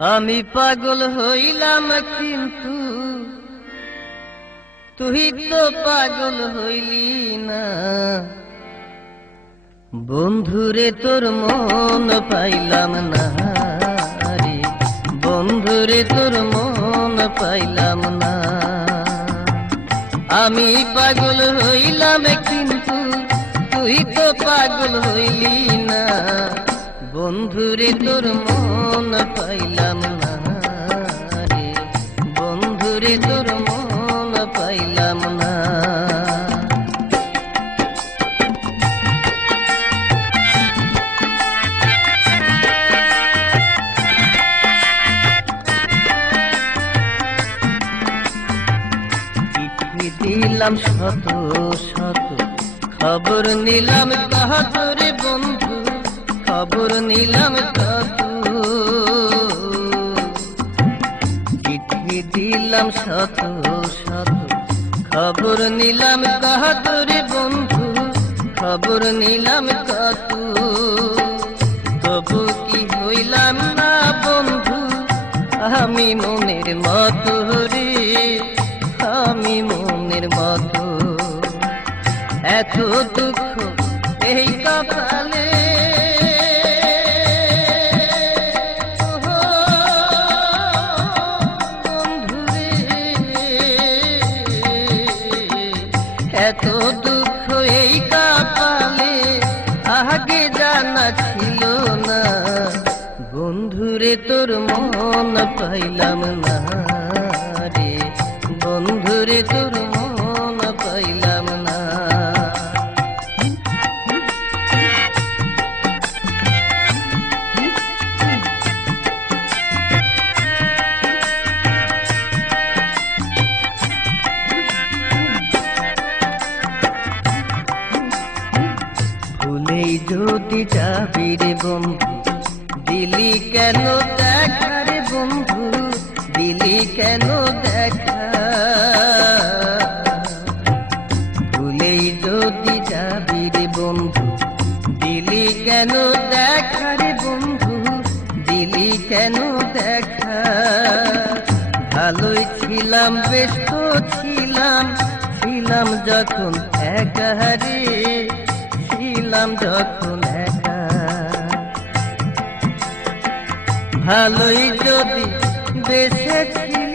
আমি পাগল হইলাম কিন্তু তুই তো পাগল হইলি না। বন্ধুরে তোর মন পাইলাম না রে, বন্ধুরে তোর মন পাইলাম না। আমি পাগল হইলাম কিন্তু তুই তো পাগল হইলি না। বন্ধুরে তোর মন পাইলাম না রে, বন্ধুরে তোর মন পাইলাম না। দিলাম শত শত খবর নিলাম কাহাতরে বন্ধু, খবর নিলাম কত। চিঠি দিলাম শত শত খবর নিলাম কাহাতরে বন্ধু, খবর নিলাম কত। তবু কি হইলাম না বন্ধু আমি মনের মতো রে, আমি মনের মতো। এত দুঃখ এই কপালে বন্ধুরে, এত দুঃখ এই কপালে আগে জানা ছিল না। বন্ধুরে তোর মন পাইলাম না রে, বন্ধুরে তোর মন পাইলাম না। ভুলেই যদি যাবি রে বন্ধু, দিলি কেন দেখা রে বন্ধু, দিলি কেন দেখা। ভুলেই যদি যাবি রে বন্ধু, দিলি কেন দেখা রে বন্ধু, দিলি কেন দেখা। ভালোই ছিলাম বেশ তো ছিলাম, ছিলাম যখন একা রে, ছিলাম যখন একা। ভালোই যদি বেঁচে ছিলাম